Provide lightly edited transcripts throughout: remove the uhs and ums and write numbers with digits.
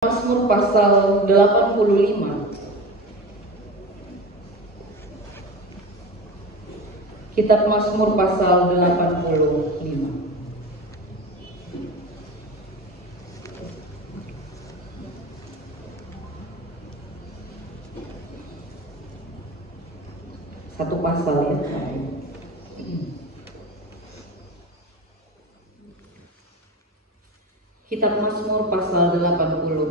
Mazmur pasal 85. Kitab Mazmur pasal 85. Satu pasal ya. Kitab Mazmur pasal 85.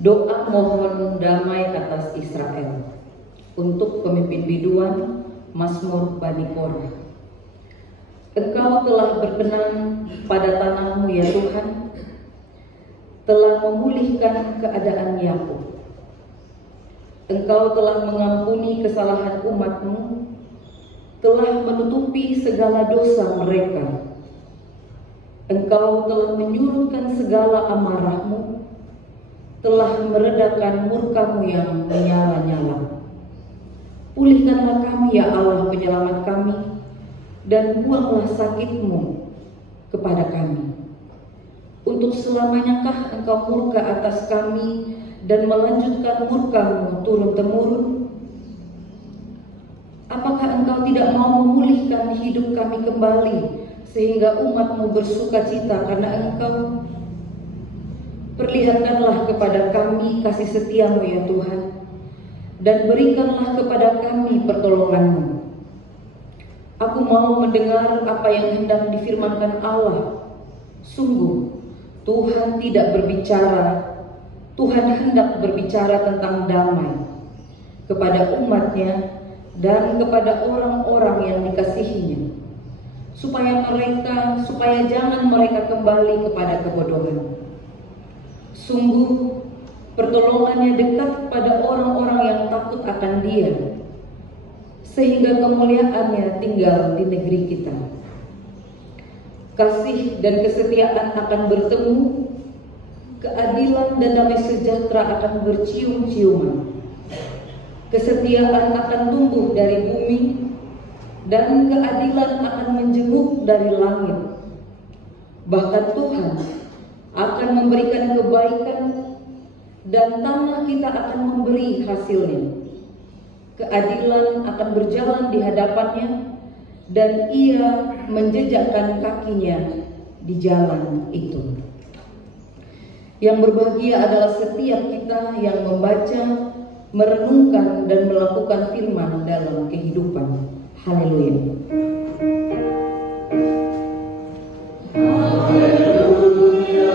Doa mohon damai atas Israel. Untuk pemimpin biduan Mazmur Bani Korah. Engkau telah berkenan pada tanahmu ya Tuhan, telah memulihkan keadaan Yakub. Engkau telah mengampuni kesalahan umatmu, telah menutupi segala dosa mereka. Engkau telah menyurutkan segala amarahmu, telah meredakan murkamu yang menyala-nyala. Pulihkanlah kami ya Allah penyelamat kami, dan buanglah sakitmu kepada kami. Untuk selamanyakah engkau murka atas kami dan melanjutkan murkamu turun-temurun? Apakah engkau tidak mau memulihkan hidup kami kembali, sehingga umatmu bersuka cita karena engkau? Perlihatkanlah kepada kami kasih setiamu ya Tuhan, dan berikanlah kepada kami pertolonganmu. Aku mau mendengar apa yang hendak difirmankan Allah. Sungguh, Tuhan tidak berbicara, Tuhan hendak berbicara tentang damai kepada umatnya dan kepada orang-orang yang dikasihinya, supaya jangan mereka kembali kepada kebodohan. Sungguh pertolongannya dekat pada orang-orang yang takut akan Dia, sehingga kemuliaannya tinggal di negeri kita. Kasih dan kesetiaan akan bertemu, keadilan dan damai sejahtera akan bercium-ciuman. Kesetiaan akan tumbuh dari bumi, dan keadilan akan menjenguk dari langit. Bahkan Tuhan akan memberikan kebaikan, dan tanah kita akan memberi hasilnya. Keadilan akan berjalan di hadapannya, dan Ia menjejakkan kakinya di jalan itu. Yang berbahagia adalah setiap kita yang membaca, merenungkan, dan melakukan firman dalam kehidupan. Haleluya. Haleluya. Haleluya.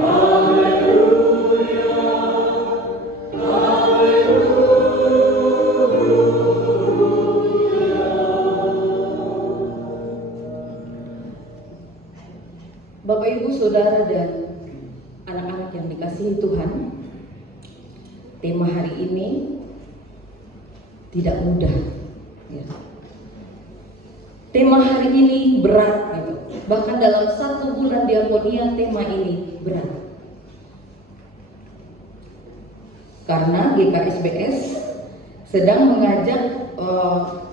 Haleluya. Bapak Ibu Saudara dan anak-anak yang dikasihi Tuhan, tema hari ini tidak mudah ya. Tema hari ini berat gitu. Bahkan dalam 1 bulan diakonia tema ini berat. Karena GKSBS sedang mengajak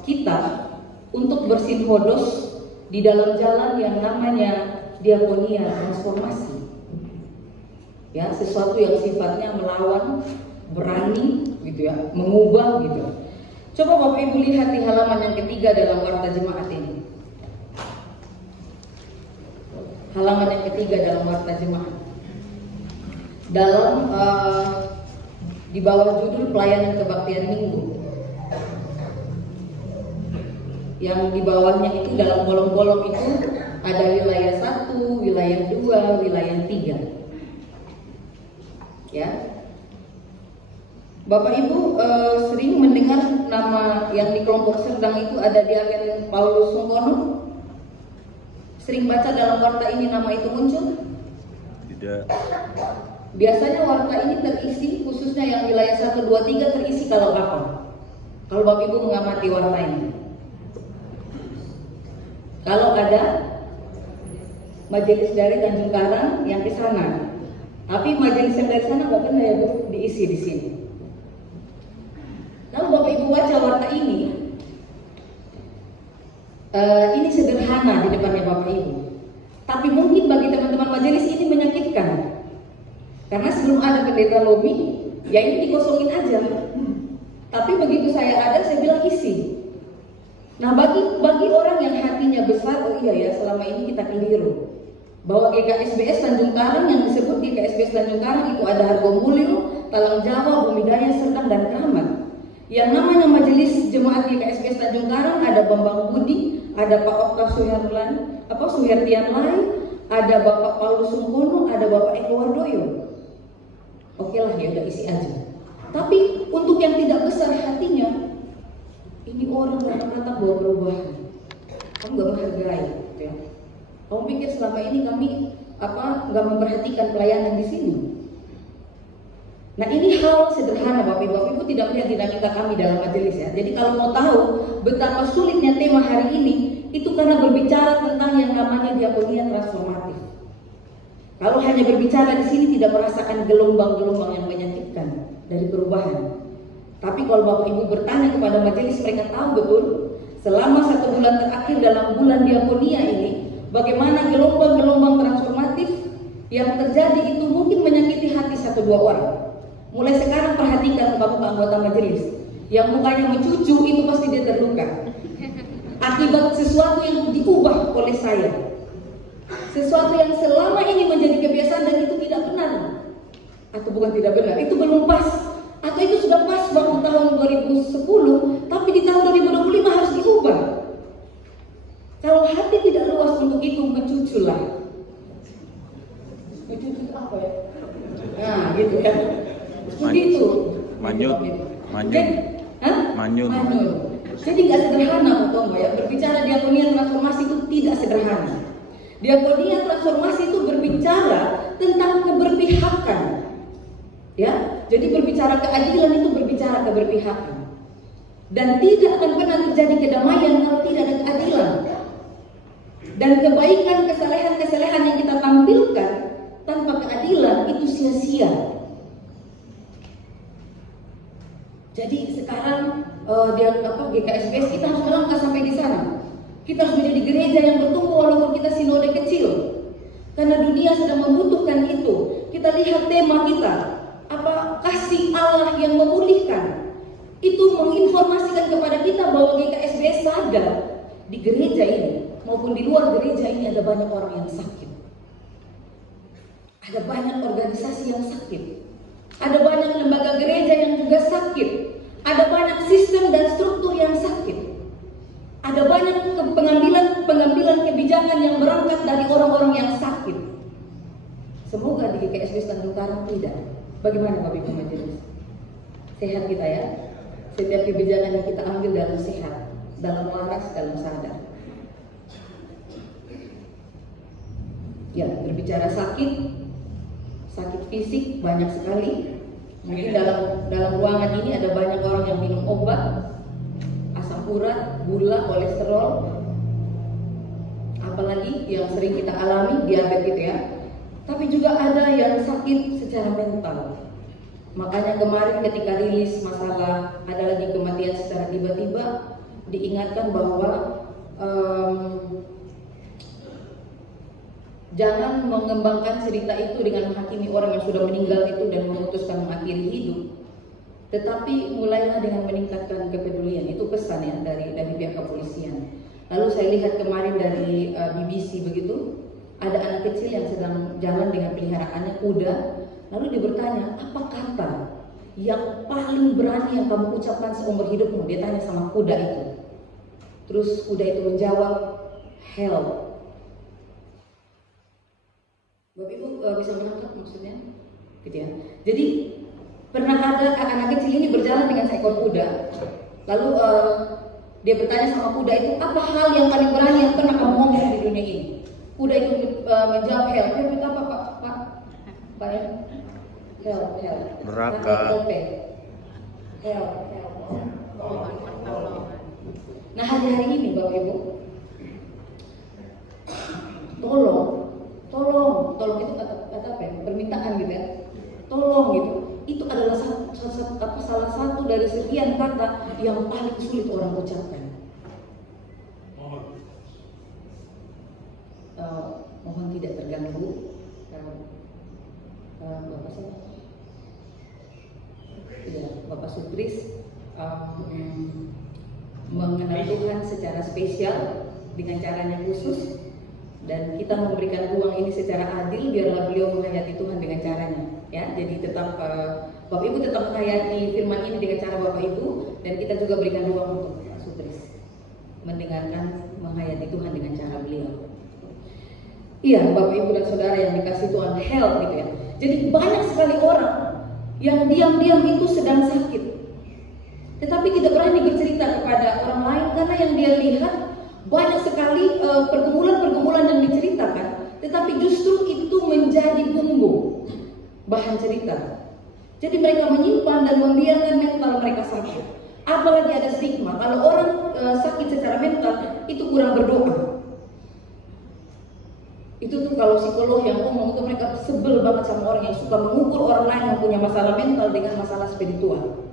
kita untuk bersinhodos di dalam jalan yang namanya diakonia transformasi. Ya, sesuatu yang sifatnya melawan, berani gitu ya, mengubah gitu. Coba Bapak Ibu lihat di halaman yang ketiga dalam warta jemaat ini. Halaman yang ketiga dalam warta jemaat. Dalam di bawah judul pelayanan kebaktian minggu. Yang di bawahnya itu dalam kolom-kolom itu ada wilayah 1, wilayah 2, wilayah 3. Ya. Bapak Ibu sering mendengar nama yang di kelompok sedang itu ada Diaken Paulus Sungkono. Sering baca dalam warta ini nama itu muncul? Tidak. Biasanya warta ini terisi, khususnya yang wilayah 1, 2, 3 terisi kalau kapan? Kalau Bapak Ibu mengamati warta ini. Kalau ada majelis dari Tanjung Karang yang di sana, tapi majelis yang dari sana nggak pernah ya Bu diisi di sini. Kalau Bapak Ibu baca warta ini sederhana di depannya Bapak Ibu. Tapi mungkin bagi teman-teman majelis ini menyakitkan. Karena sebelum ada pendeta lobby, ya ini dikosongin aja. Tapi begitu saya ada, saya bilang isi. Nah bagi orang yang hatinya besar, oh iya ya selama ini kita keliru. Bahwa GKSBS Tanjung Karang yang disebut GKSBS Tanjung Karang itu ada Hargomulyo, Talang Jawa, Bumidaya, Serdang, dan Keramat. Yang namanya Majelis Jemaat GKSBS Tanjung Karang ada Bambang Budi, ada Pak Okta Suhertian Lai, ada Bapak Paulus Sungkono, ada Bapak Eko Wardoyo. Oke lah ya udah isi aja. Tapi untuk yang tidak besar hatinya, ini orang datang-datang bawa perubahan. Kamu gak menghargai, gitu ya. Kamu pikir selama ini kami nggak memperhatikan pelayanan di sini? Nah ini hal sederhana Bapak Ibu tidak melihat dinamika kami dalam majelis ya. Jadi kalau mau tahu betapa sulitnya tema hari ini, itu karena berbicara tentang yang namanya diakonia transformatif. Kalau hanya berbicara di sini tidak merasakan gelombang-gelombang yang menyakitkan dari perubahan. Tapi kalau Bapak Ibu bertanya kepada majelis, mereka tahu betul selama 1 bulan terakhir dalam bulan diakonia ini, bagaimana gelombang-gelombang transformatif yang terjadi itu mungkin menyakiti hati 1-2 orang. Mulai sekarang perhatikan Bapak anggota majelis, yang mukanya mencucu itu pasti dia terluka akibat sesuatu yang diubah oleh saya. Sesuatu yang selama ini menjadi kebiasaan dan itu tidak benar. Atau bukan tidak benar, itu belum pas. Atau itu sudah pas waktu tahun 2010, tapi di tahun 2025 harus diubah. Kalau hati tidak luas untuk itu, mencuculah. Mencucu apa ya? Nah, gitu kan. Seperti itu. Manyun. Jadi nggak sederhana, Pak ya. Berbicara diakonia transformasi itu tidak sederhana. Diakonia transformasi itu berbicara tentang keberpihakan. Ya, jadi berbicara keadilan itu berbicara keberpihakan. Dan tidak akan pernah terjadi kedamaian kalau tidak ada keadilan. Dan kebaikan, kesalehan yang kita tampilkan tanpa keadilan itu sia-sia. Jadi sekarang GKSBS kita harus melangkah sampai di sana. Kita harus menjadi gereja yang bertumbuh walaupun kita sinode kecil. Karena dunia sedang membutuhkan itu. Kita lihat tema kita, kasih Allah yang memulihkan. Itu menginformasikan kepada kita bahwa GKSBS sadar di gereja ini maupun di luar gereja ini ada banyak orang yang sakit. Ada banyak organisasi yang sakit. Ada banyak lembaga gereja yang juga sakit. Ada banyak sistem dan struktur yang sakit. Ada banyak pengambilan kebijakan yang berangkat dari orang-orang yang sakit. Semoga di GKSBS Tanjung Karang tidak. Bagaimana Bapak Ibu majelis? Sehat kita ya. Setiap kebijakan yang kita ambil dalam sehat, dalam waras, dalam sadar. Ya, berbicara sakit fisik banyak sekali. Mungkin dalam ruangan ini ada banyak orang yang minum obat, asam urat, gula, kolesterol, apalagi yang sering kita alami diabetes gitu ya. Tapi juga ada yang sakit secara mental. Makanya kemarin ketika rilis masalah ada lagi kematian secara tiba-tiba, diingatkan bahwa jangan mengembangkan cerita itu dengan menghakimi orang yang sudah meninggal itu dan memutuskan mengakhiri hidup. Tetapi mulailah dengan meningkatkan kepedulian. Itu pesan ya dari pihak kepolisian. Lalu saya lihat kemarin dari BBC begitu, ada anak kecil yang sedang jalan dengan peliharaannya kuda. Lalu dia bertanya, apa kata yang paling berani yang kamu ucapkan seumur hidupmu? Dia tanya sama kuda itu. Terus kuda itu menjawab, help. Bapak Ibu bisa menangkap maksudnya? Gitu ya. Jadi pernah ada anak kecil ini berjalan dengan seekor kuda. Lalu dia bertanya sama kuda itu, apa hal yang paling berani yang pernah kamu ngomong di dunia ini? Kuda itu menjawab, help. Help itu apa Pak? Help. Neraka. Help. Nah hari-hari ini Bapak Ibu, tolong itu kata apa ya? Permintaan gitu ya. Tolong gitu. Itu adalah salah satu dari sekian kata yang paling sulit orang ucapkan. Mohon Ya, Bapak Sutris mengenal Tuhan secara spesial dengan caranya khusus, dan kita memberikan ruang ini secara adil biarlah beliau menghayati Tuhan dengan caranya. Ya, jadi tetap Bapak Ibu tetap menghayati firman ini dengan cara Bapak Ibu, dan kita juga berikan ruang untuk Pak Sutris mendengarkan menghayati Tuhan dengan cara beliau. Iya, Bapak Ibu dan Saudara yang dikasih Tuhan, help gitu ya. Jadi banyak sekali orang yang diam-diam itu sedang sakit, tetapi tidak berani bercerita kepada orang lain karena yang dia lihat banyak sekali pergumulan-pergumulan yang diceritakan, tetapi justru itu menjadi bumbu bahan cerita. Jadi mereka menyimpan dan membiarkan mental mereka sakit. Apalagi ada stigma kalau orang sakit secara mental itu kurang berdoa. Itu tuh kalau psikolog yang ngomong itu mereka sebel banget sama orang yang suka mengukur orang lain yang punya masalah mental dengan masalah spiritual.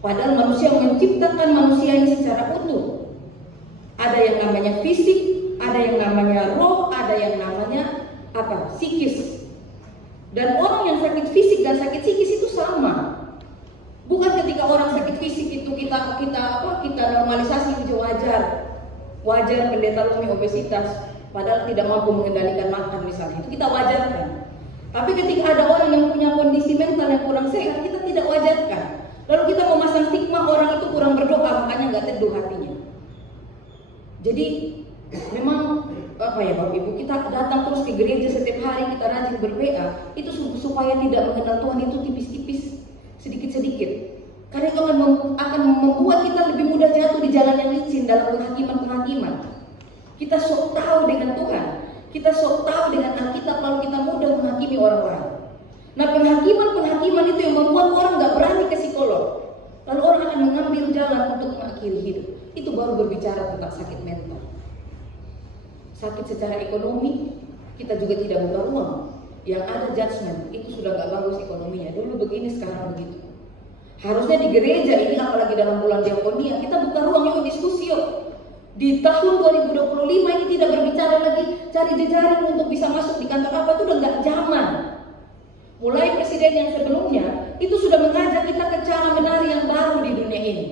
Padahal manusia menciptakan manusia ini secara utuh. Ada yang namanya fisik, ada yang namanya roh, ada yang namanya psikis. Dan orang yang sakit fisik dan sakit psikis itu sama. Bukan ketika orang sakit fisik itu kita normalisasi itu wajar. Wajar pendeta punya obesitas, padahal tidak mampu mengendalikan makan misalnya, itu kita wajarkan. Tapi ketika ada orang yang punya kondisi mental yang kurang sehat, kita tidak wajarkan. Lalu kita memasang stigma orang itu kurang berdoa, makanya nggak teduh hatinya. Jadi memang Bapak Ibu, kita datang terus ke gereja setiap hari, kita rajin ber-WA, itu supaya tidak mengenal Tuhan itu tipis-tipis, sedikit-sedikit. Karena itu akan membuat kita lebih mudah jatuh di jalan yang licin dalam penghakiman. Kita sok tahu dengan Tuhan, kita sok tahu dengan Alkitab, lalu kita mudah menghakimi orang lain. Nah, penghakiman itu yang membuat orang nggak berani ke psikolog. Lalu orang akan mengambil jalan untuk mengakhiri hidup. Itu baru berbicara tentang sakit mental. Sakit secara ekonomi, kita juga tidak buka ruang. Yang ada judgment, itu sudah gak bagus ekonominya. Dulu begini, sekarang begitu. Harusnya di gereja ini, apalagi dalam bulan diakonia, kita buka ruang yuk diskusi yuk. Di tahun 2025 ini tidak berbicara lagi cari jejaring untuk bisa masuk di kantor apa, itu udah gak zaman. Mulai presiden yang sebelumnya itu sudah mengajak kita ke cara menari yang baru di dunia ini,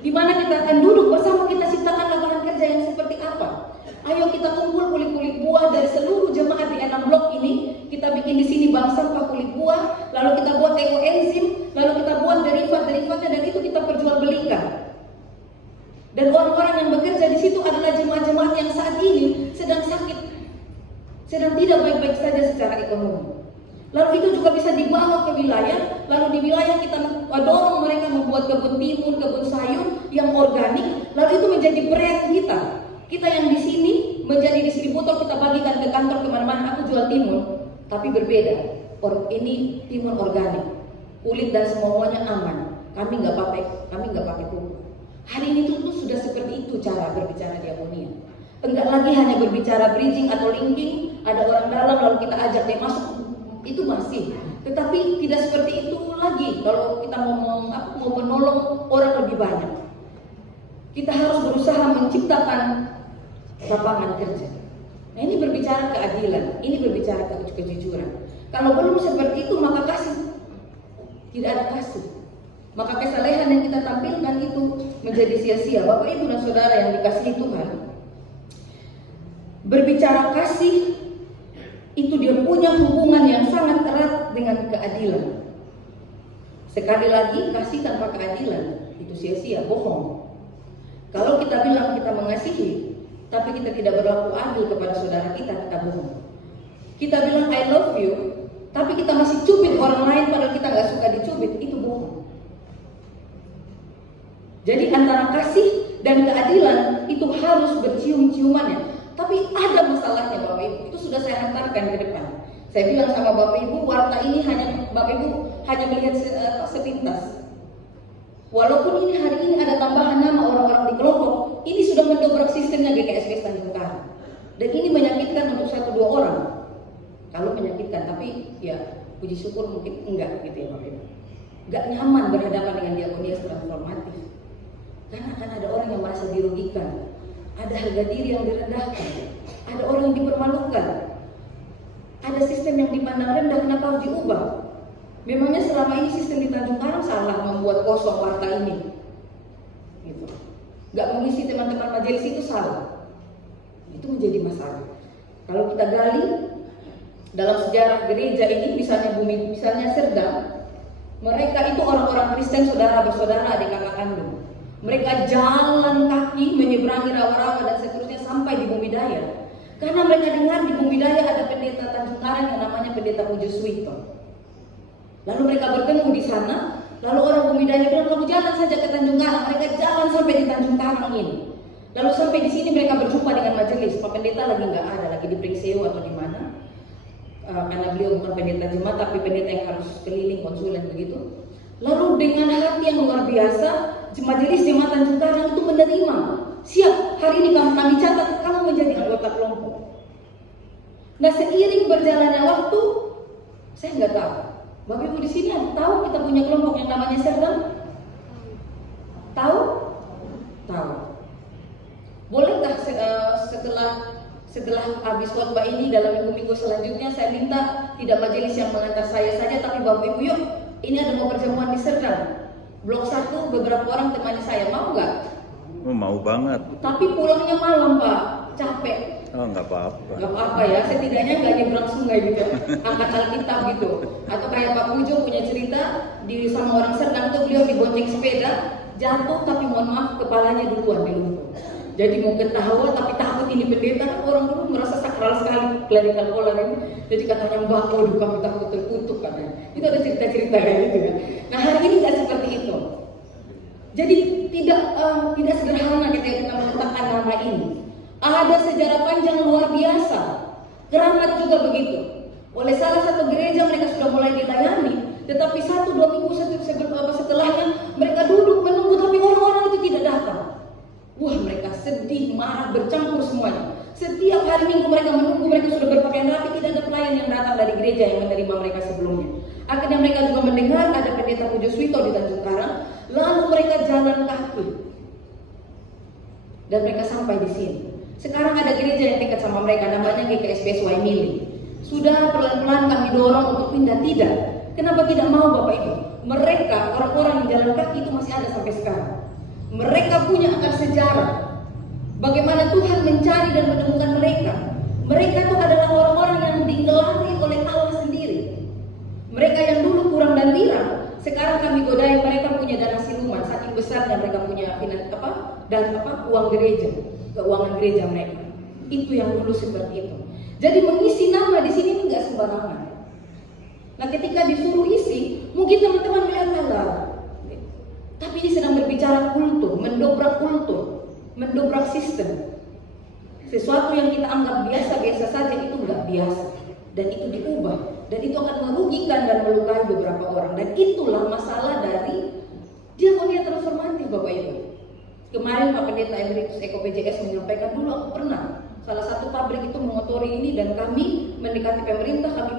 di mana kita akan duduk bersama, kita ciptakan lapangan kerja yang seperti apa. Ayo kita kumpul kulit-kulit buah dari seluruh jemaat di 6 blok ini. Kita bikin di sini bank sampah kulit buah, lalu kita buat ekoenzim, lalu kita buat derivat-derivatnya, dan itu kita perjualbelikan. Dan orang-orang yang bekerja di situ adalah jemaat-jemaat yang saat ini sedang sakit, sedang tidak baik-baik saja secara ekonomi. Lalu itu juga bisa dibawa ke wilayah, lalu di wilayah kita dorong mereka membuat kebun timun, kebun sayur yang organik, lalu itu menjadi brand kita. Kita yang di sini menjadi distributor, kita bagikan ke kantor kemana-mana. Aku jual timun, tapi berbeda. Ini timun organik, kulit dan semuanya aman. Kami nggak pakai pupuk. Hari ini tuh sudah seperti itu cara berbicara diakonia. Enggak lagi hanya berbicara bridging atau linking. Ada orang dalam lalu kita ajak dia masuk, itu masih. Tetapi tidak seperti itu lagi. Kalau kita mau menolong orang lebih banyak, kita harus berusaha menciptakan lapangan kerja. Nah, ini berbicara keadilan, ini berbicara kejujuran. Kalau belum seperti itu, maka kasih tidak ada kasih. Maka kesalehan yang kita tampilkan itu menjadi sia-sia. Bapak Ibu dan Saudara yang dikasihi Tuhan, berbicara kasih itu dia punya hubungan yang sangat erat dengan keadilan. Sekali lagi, kasih tanpa keadilan itu sia-sia, bohong. Kalau kita bilang kita mengasihi, tapi kita tidak berlaku adil kepada saudara kita bohong. Kita bilang I love you, tapi kita masih cubit orang lain padahal kita nggak suka dicubit, itu bohong. Jadi antara kasih dan keadilan itu harus bercium-ciumannya. Tapi ada masalahnya Bapak Ibu, itu sudah saya hantarkan ke depan. Saya bilang sama Bapak Ibu, warta ini Bapak Ibu hanya melihat sepintas. Walaupun ini hari ini ada tambahan nama orang-orang di kelompok, ini sudah mendobrak sistemnya GKSP Tanjung Karang. Dan ini menyakitkan untuk 1-2 orang. Kalau menyakitkan, tapi ya puji syukur mungkin enggak gitu ya Bapak Ibu. Enggak nyaman berhadapan dengan diakonia transformatif. Karena akan ada orang yang merasa dirugikan, ada harga diri yang direndahkan, ada orang yang dipermalukan, ada sistem yang dipandang rendah, kenapa harus diubah? Memangnya selama ini sistem di Tanjung Karang salah membuat kosong partai ini? Gitu. Gak mengisi teman-teman majelis itu salah. Itu menjadi masalah. Kalau kita gali dalam sejarah gereja ini, misalnya Serdang, mereka itu orang-orang Kristen, saudara bersaudara, adik kakak kandung. Mereka jalan kaki menyeberangi rawa-rawa dan seterusnya sampai di Bumi Daya. Karena mereka dengar di Bumi Daya ada pendeta Tanjung Karang yang namanya pendeta Pujo Suwito. Lalu mereka bertemu di sana, lalu orang Bumi Daya bilang, kamu jalan saja ke Tanjung Karang. Mereka jalan sampai di Tanjung Karang ini. Lalu sampai di sini mereka berjumpa dengan majelis. Pak pendeta lagi nggak ada, lagi di Pringseo atau di mana? Karena beliau bukan pendeta jemaat, tapi pendeta yang harus keliling konsulen begitu. Lalu dengan hati yang luar biasa, majelis jemaat Tanjung Karang itu menerima. Siap, hari ini kami catat kamu menjadi anggota kelompok. Nah, seiring berjalannya waktu, saya nggak tahu. Bapak Ibu di sini tahu kita punya kelompok yang namanya Serdang? Tahu? Tahu. Bolehkah setelah habis khotbah ini dalam minggu-minggu selanjutnya saya minta tidak majelis yang mengantar saya saja, tapi Bapak Ibu yuk, ini ada mau perjamuan di Serdang. Blok 1 beberapa orang temani saya, mau nggak? Mau banget. Tapi pulangnya malam Pak, capek. Oh nggak apa-apa. Nggak apa-apa ya, setidaknya nggak nyebrang sungai gitu, angkat Alkitab gitu. Atau kayak Pak Pujo punya cerita di sama orang Serdang tuh, beliau dibonceng sepeda, jatuh tapi mohon maaf kepalanya duluan di lumpur. Jadi mau ketawa tapi takut ini pendeta, kan orang dulu merasa sakral sekali clerical collar ini. Jadi katanya Mbak, waduh kami takut terkutuk katanya. Itu ada cerita-cerita kayak gitu kan. Nah hari ini nggak seperti itu. Jadi tidak sederhana ketika kita meletakkan nama ini. Ada sejarah panjang luar biasa. Keramat juga begitu. Oleh salah satu gereja mereka sudah mulai dilayani, tetapi 1-2 minggu setelahnya mereka duduk menunggu, tapi orang-orang itu tidak datang. Wah, mereka sedih, marah, bercampur semuanya. Setiap hari Minggu mereka menunggu, mereka sudah berpakaian rapi, tidak ada pelayan yang datang dari gereja yang menerima mereka sebelumnya. Akhirnya mereka juga mendengar ada pendeta Pujo Suwito di Tanjung Karang, lalu mereka jalan kaki. Dan mereka sampai di sini. Sekarang ada gereja yang dekat sama mereka, namanya GKSB Swaimili. Sudah pelan-pelan kami dorong untuk pindah, tidak. Kenapa tidak mau Bapak Ibu? Mereka, orang-orang yang jalan kaki itu masih ada sampai sekarang. Mereka punya akar sejarah. Bagaimana Tuhan mencari dan menemukan mereka. Mereka itu adalah orang-orang yang digelari oleh Allah sendiri. Mereka yang dulu kurang dan lirang, sekarang kami godai mereka punya dana siluman, saking besar dan mereka punya uang gereja, keuangan gereja mereka. Itu yang dulu seperti itu. Jadi mengisi nama di sini enggak sembarangan. Nah, ketika disuruh isi, mungkin teman-teman melihat Allah. Tapi ini sedang berbicara kultur, mendobrak sistem. Sesuatu yang kita anggap biasa-biasa saja itu enggak biasa. Dan itu diubah. Dan itu akan merugikan dan melukai beberapa orang. Dan itulah masalah dari diakonia transformatif Bapak Ibu. Kemarin Pak Pendeta Emeritus Eko PJS menyampaikan, dulu aku pernah salah satu pabrik itu mengotori ini dan kami mendekati pemerintah, kami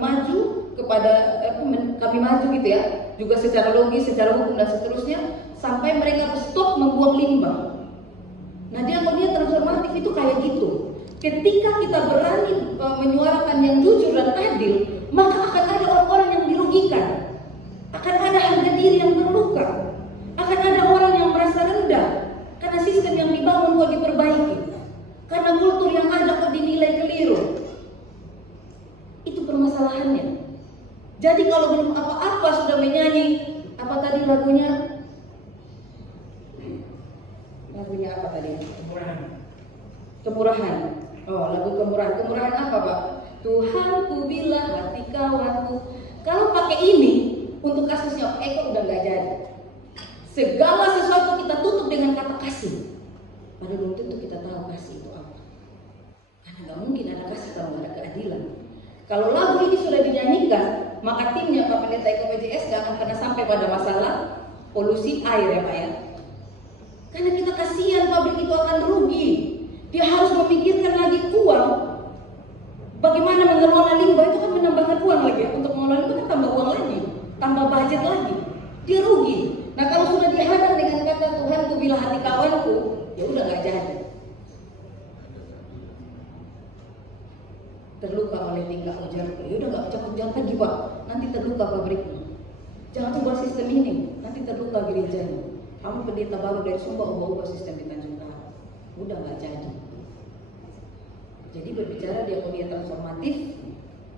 maju gitu ya, juga secara logis, secara hukum dan seterusnya, sampai mereka stop membuang limbah. Nah, diakonia transformatif itu kayak gitu. Ketika kita berani menyuarakan yang jujur dan adil, maka akan ada orang-orang yang dirugikan, akan ada harga diri yang terluka, akan ada orang yang merasa rendah karena sistem yang dibangun kok diperbaiki, karena kultur yang ada kok dinilai keliru. Itu permasalahannya. Jadi kalau belum apa-apa sudah menyanyi apa tadi lagunya apa tadi? Kemurahan. Oh, lagu kemurahan. Kemurahan apa, Pak? Tuhan ku bila hati kawanku. Kalau pakai ini untuk kasusnya Eko udah nggak jadi. Segala sesuatu kita tutup dengan kata kasih. Padahal belum tentu kita tahu kasih itu apa. Karena nggak mungkin ada kasih kalau nggak ada keadilan. Kalau lagu ini sudah dinyanyikan, maka timnya Pak Pendeta Eko PJS nggak akan pernah sampai pada masalah polusi air ya Pak ya. Karena kita kasihan pabrik itu akan rugi. Dia harus memikirkan lagi uang. Bagaimana mengelola limbah itu kan menambahkan uang lagi ya. Untuk mengelola limbah kan tambah uang lagi, tambah budget lagi. Dia rugi. Nah kalau sudah dihadang dengan kata Tuhan ku bila hati kawanku, ya udah nggak jadi. Terluka oleh tingkah ujarku, ya udah nggak jangan pergi Pak, nanti terluka pabriknya. Jangan ubah sistem ini, nanti terluka gerejanya. Kamu pendeta baru dari Sumba, ubah sistem di Tanjung Karang. Udah nggak jadi. Jadi berbicara diakonia transformatif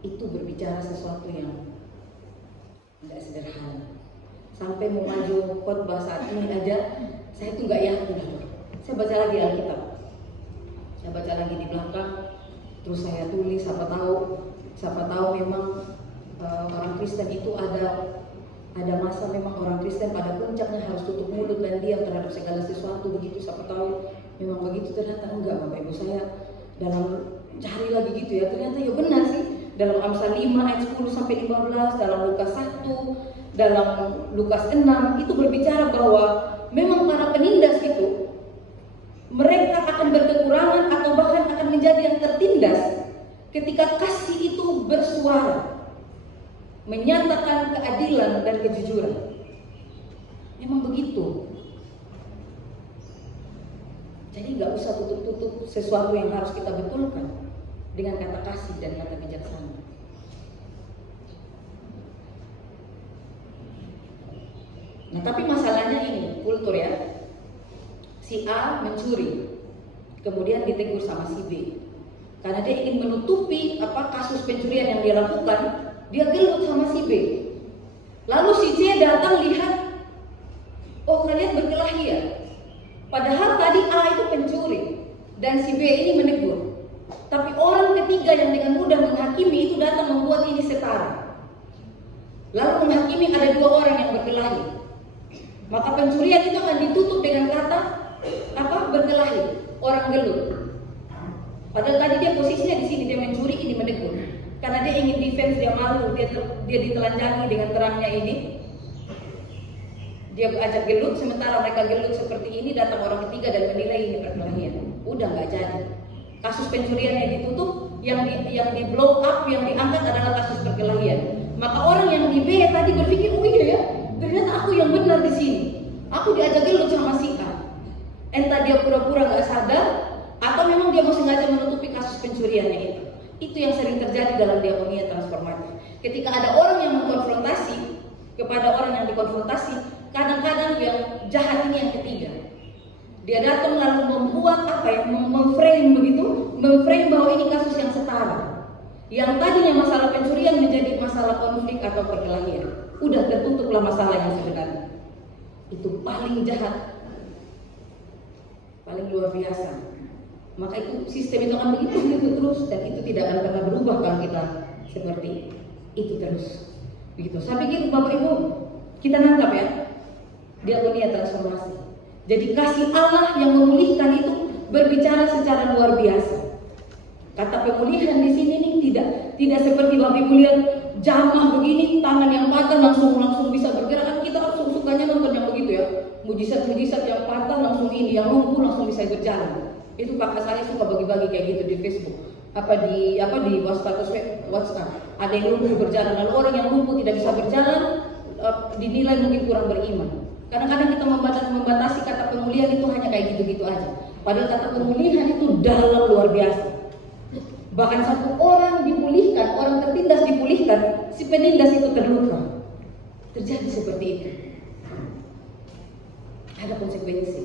itu berbicara sesuatu yang tidak sederhana. Sampai mau maju khotbah saat ini aja, saya itu nggak yakin. Saya baca lagi Alkitab, saya baca lagi di belakang, terus saya tulis. Siapa tahu memang orang Kristen itu ada masa memang orang Kristen pada puncaknya harus tutup mulut dan diam terhadap segala sesuatu begitu. Siapa tahu memang begitu, ternyata enggak. Bapak Ibu, saya dalam cari lagi gitu ya, ternyata ya benar sih. Dalam Amsal 5 ayat 10 sampai 15, dalam Lukas 1, dalam Lukas 6 itu berbicara bahwa memang para penindas itu mereka akan berkekurangan atau bahkan akan menjadi yang tertindas ketika kasih itu bersuara, menyatakan keadilan dan kejujuran. Memang begitu. Jadi nggak usah tutup-tutup sesuatu yang harus kita betulkan dengan kata kasih dan kata bijaksana. Nah, tapi masalahnya ini kultur ya. Si A mencuri, kemudian ditegur sama si B. Karena dia ingin menutupi kasus pencurian yang dia lakukan, dia gelut sama si B. Lalu si C datang lihat, oh kalian berkelahi ya. Padahal tadi A itu pencuri dan si B ini menegur. Tapi orang ketiga yang dengan mudah menghakimi itu datang membuat ini setara. Lalu menghakimi ada dua orang yang berkelahi. Maka pencurian itu akan ditutup dengan kata berkelahi, orang gelut. Padahal tadi dia posisinya di sini, dia mencuri, ini menegur. Karena dia ingin defense, dia malu, dia ditelanjangi dengan terangnya ini. Dia ajak gelut, sementara mereka gelut seperti ini, datang orang ketiga dan menilai ini perkelahian. Udah nggak jadi. Kasus pencurian yang ditutup, yang di blow up, yang diangkat adalah kasus perkelahian. Maka orang yang di B tadi berpikir, oh iya ya, ternyata aku yang benar di sini. Aku diajak gelut sama si A. Entah dia pura-pura nggak sadar, atau memang dia mau sengaja menutupi kasus pencuriannya itu. Itu yang sering terjadi dalam diakonia transformatif. Ketika ada orang yang mengkonfrontasi kepada orang yang dikonfrontasi, kadang-kadang yang jahat ini yang ketiga. Dia datang lalu membuat memframe bahwa ini kasus yang setara. Yang tadinya masalah pencurian menjadi masalah konflik atau perkelahian. Udah tertutuplah masalah yang sebenarnya. Itu paling jahat, paling luar biasa. Maka itu sistem itu akan begitu terus, dan itu tidak akan pernah berubah kalau kita seperti itu terus. Begitu. Saya pikir Bapak Ibu kita nangkap ya, diakonia transformasi. Jadi kasih Allah yang memulihkan itu berbicara secara luar biasa. Kata pemulihan di sini nih tidak seperti Bapak Ibu lihat jamah begini, tangan yang patah langsung bisa bergerak. Kan kita langsung sukanya nonton yang begitu ya, mujizat yang patah langsung ini, yang lumpuh langsung bisa berjalan. Itu kakak saya suka bagi-bagi kayak gitu di Facebook, di WhatsApp. Ada yang lumpuh berjalan, lalu orang yang lumpuh tidak bisa berjalan dinilai mungkin kurang beriman. Kadang-kadang kita membatasi kata pemulihan itu hanya kayak gitu-gitu aja. Padahal kata pemulihan itu dalam luar biasa. Bahkan satu orang dipulihkan, orang tertindas dipulihkan, si penindas itu terluka. Terjadi seperti itu. Ada konsekuensi.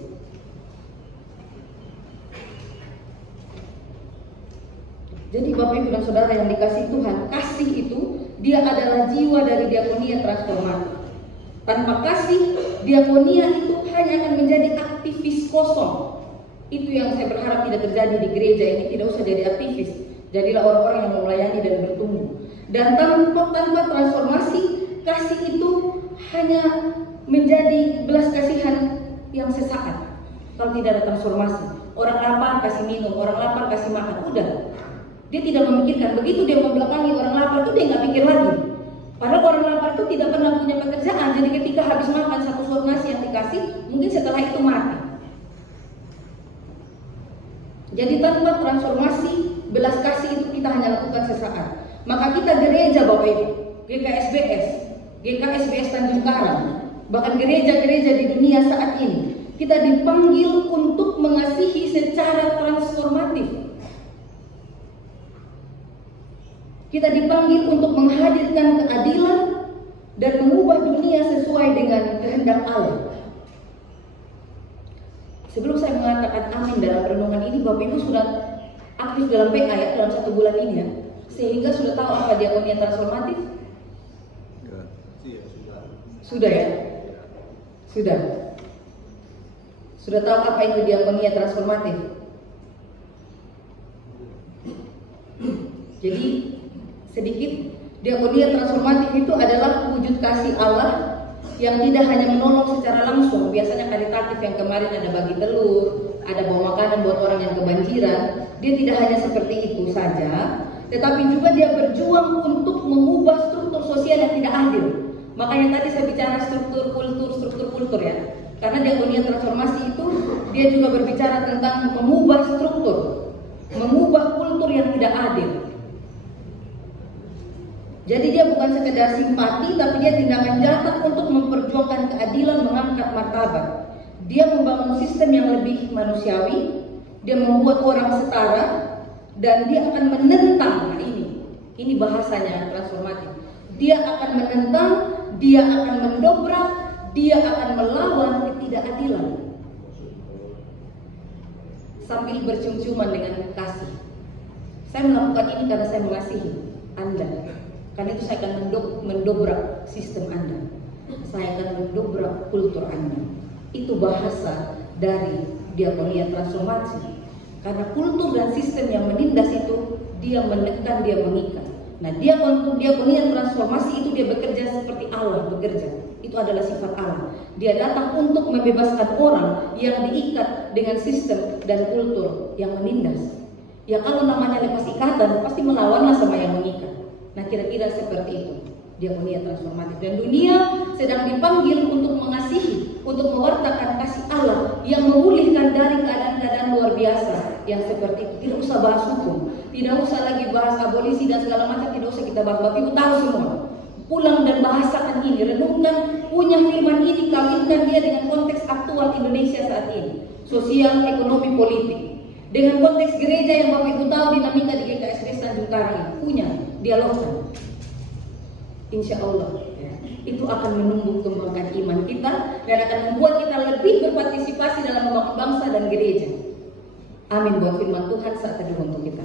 Jadi Bapak Ibu dan Saudara yang dikasihi Tuhan, kasih itu dia adalah jiwa dari diakonia transformatif. Tanpa kasih, diakonia itu hanya akan menjadi aktivis kosong. Itu yang saya berharap tidak terjadi di gereja ini. Tidak usah jadi aktivis, jadilah orang-orang yang melayani dan bertumbuh. Dan tanpa transformasi, kasih itu hanya menjadi belas kasihan yang sesaat. Kalau tidak ada transformasi, orang lapar kasih minum, orang lapar kasih makan, udah. Dia tidak memikirkan. Begitu dia membelakangi orang lapar itu dia nggak pikir lagi. Padahal orang lapar itu tidak pernah punya pekerjaan. Jadi ketika habis makan satu suap nasi yang dikasih, mungkin setelah itu mati. Jadi tanpa transformasi, belas kasih itu kita hanya lakukan sesaat. Maka kita gereja Bapak Ibu, GKSBS Tanjung Karang, bahkan gereja-gereja di dunia saat ini, kita dipanggil untuk mengasihi secara transformatif. Kita dipanggil untuk menghadirkan keadilan, dan mengubah dunia sesuai dengan kehendak Allah. Sebelum saya mengatakan amin dalam renungan ini, Bapak Ibu sudah aktif dalam PA ya, dalam 1 bulan ini ya, sehingga sudah tahu apa diakonia transformatif? Sudah ya? Sudah tahu apa itu diakonia transformatif? Jadi sedikit, diakonia transformatif itu adalah wujud kasih Allah yang tidak hanya menolong secara langsung. Biasanya karitatif yang kemarin ada bagi telur, ada bawa makanan buat orang yang kebanjiran. Dia tidak hanya seperti itu saja, tetapi juga dia berjuang untuk mengubah struktur sosial yang tidak adil. Makanya tadi saya bicara struktur kultur ya. Karena diakonia transformasi itu dia juga berbicara tentang mengubah struktur, mengubah kultur yang tidak adil. Jadi dia bukan sekedar simpati, tapi dia tindakan nyata untuk memperjuangkan keadilan, mengangkat martabat. Dia membangun sistem yang lebih manusiawi, dia membuat orang setara, dan dia akan menentang. Nah ini bahasanya transformatif. Dia akan menentang, dia akan mendobrak, dia akan melawan ketidakadilan sambil bercium-ciuman dengan kasih. Saya melakukan ini karena saya mengasihi Anda. Karena itu saya akan mendobrak sistem Anda. Saya akan mendobrak kultur Anda. Itu bahasa dari diakonia transformasi. Karena kultur dan sistem yang menindas itu, dia menekan, dia mengikat. Nah, diakonia transformasi itu dia bekerja seperti Allah bekerja. Itu adalah sifat Allah. Dia datang untuk membebaskan orang yang diikat dengan sistem dan kultur yang menindas. Ya kalau namanya lepas ikatan, pasti melawanlah sama yang mengikat. Nah kira-kira seperti itu diakonia transformatif. Dan dunia sedang dipanggil untuk mengasihi, untuk mewartakan kasih Allah yang memulihkan dari keadaan-keadaan luar biasa yang seperti itu. Tidak usah bahas hukum, tidak usah lagi bahas abolisi dan segala macam, tidak usah kita bahas. Bapak Ibu tahu semua. Pulang dan bahasakan ini, renungkan, punya firman ini, kawinkan dia dengan konteks aktual Indonesia saat ini, sosial, ekonomi, politik. Dengan konteks gereja yang Bapak Ibu tahu dinamika di GKSD Tanjung Karang, punya dialogkan. Insya Allah ya, itu akan menumbuh kembangkan iman kita dan akan membuat kita lebih berpartisipasi dalam membangun bangsa dan gereja. Amin buat firman Tuhan saat teduh untuk kita.